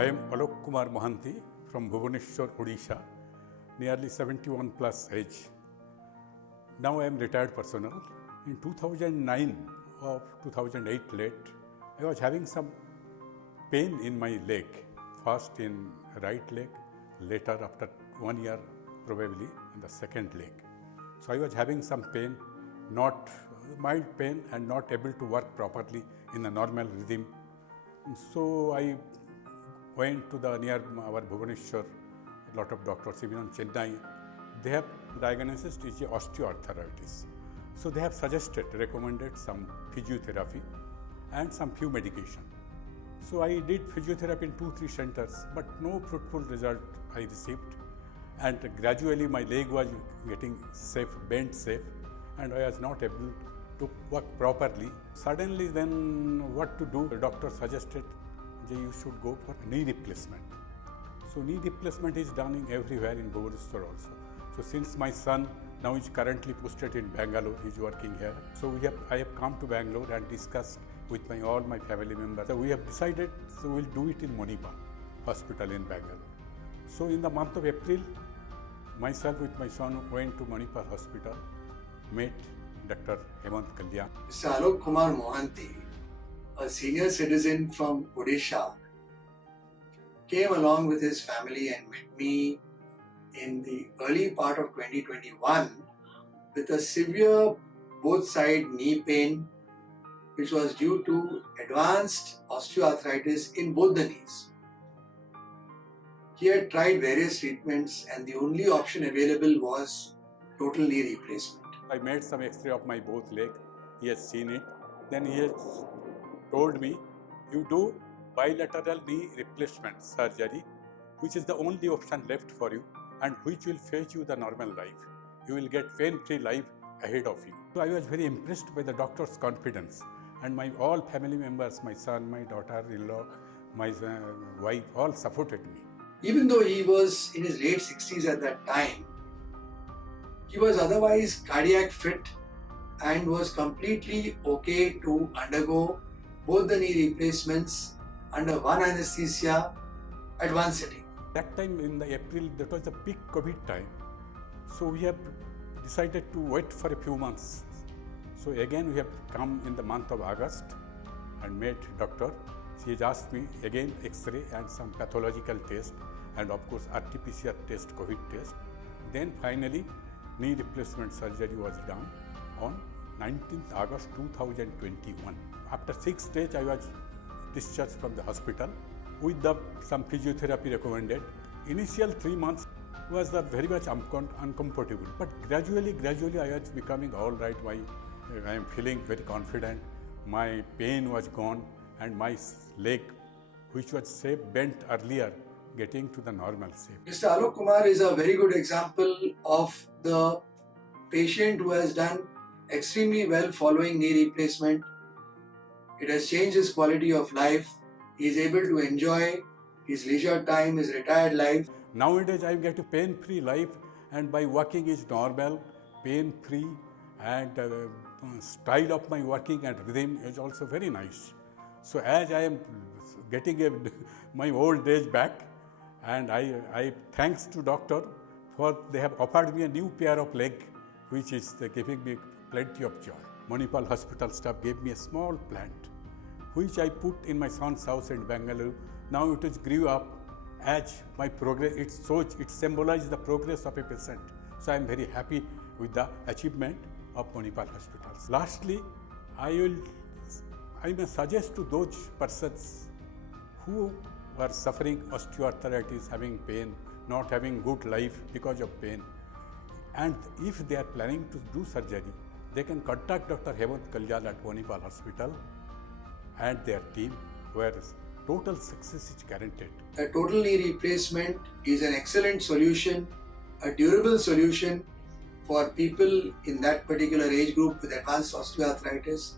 I am Alok Mohanty from Bhubaneswar, Odisha, nearly 71 plus age. Now I am retired personnel. In 2009 or 2008 late, I was having some pain in my leg, first in right leg, later after 1 year probably in the second leg. So I was having some pain, not mild pain and not able to work properly in a normal rhythm. So I went to the near our Bhubaneswar, a lot of doctors, even in Chennai, they have diagnosis is osteoarthritis. So they have recommended some physiotherapy and some few medication. So I did physiotherapy in 2-3 centers, but no fruitful result I received. And gradually my leg was getting bent safe, and I was not able to work properly. Suddenly then what to do? The doctor suggested that you should go for knee replacement. So knee replacement is done everywhere in Bhubaneswar also. So since my son now is currently posted in Bangalore, he is working here. So I have come to Bangalore and discussed with all my family members. So we have decided, so we'll do it in Manipal hospital in Bangalore. So in the month of April, myself with my son went to Manipal hospital, met Dr. Hemant Kalyan. Mr. Alok Mohanty, a senior citizen from Odisha, came along with his family and met me in the early part of 2021 with a severe both side knee pain, which was due to advanced osteoarthritis in both the knees. He had tried various treatments and the only option available was total knee replacement. I made some X-ray of my both leg. He has seen it. Then he has told me, you do bilateral knee replacement surgery, which is the only option left for you and which will fetch you the normal life. You will get pain-free life ahead of you. So I was very impressed by the doctor's confidence, and all family members, my son, my daughter-in-law, my wife, all supported me. Even though he was in his late 60s at that time, he was otherwise cardiac fit and was completely okay to undergo both the knee replacements under one anesthesia at one sitting. That time in the April, that was the peak COVID time. So we have decided to wait for a few months. So again we have come in the month of August and met doctor. She has asked me again X-ray and some pathological test and of course RT-PCR test, COVID test. Then finally knee replacement surgery was done on 19th August 2021. After 6 days I was discharged from the hospital with some physiotherapy recommended. Initial 3 months was very much uncomfortable, but gradually I was becoming all right. I am feeling very confident. My pain was gone and my leg, which was bent earlier, getting to the normal shape. Mr. Alok Kumar is a very good example of the patient who has done extremely well following knee replacement. It has changed his quality of life. He is able to enjoy his leisure time, his retired life. Nowadays I get a pain-free life, and my working is normal, pain-free, and style of my working and rhythm is also very nice. So as I am getting my old age back, and I thanks to doctor for they have offered me a new pair of leg, which is giving me plenty of joy. Manipal hospital staff gave me a small plant, which I put in my son's house in Bangalore. Now it is grew up as my progress. It symbolizes the progress of a patient. So I am very happy with the achievement of Manipal hospitals. Lastly, I may suggest to those persons who are suffering osteoarthritis, having pain, not having good life because of pain, and if they are planning to do surgery, they can contact Dr. Hemant Kalyan at Manipal hospital and their team, where total success is guaranteed. A total knee replacement is an excellent solution, a durable solution for people in that particular age group with advanced osteoarthritis,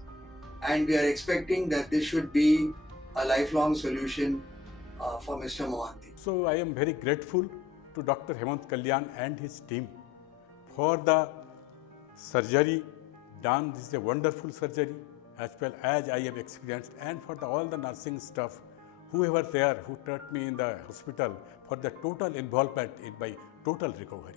and we are expecting that this should be a lifelong solution for Mr. Mohanty. So I am very grateful to Dr. Hemant Kalyan and his team for the surgery done. This is a wonderful surgery, as well as I have experienced, and for all the nursing staff whoever there who taught me in the hospital for the total involvement in my total recovery.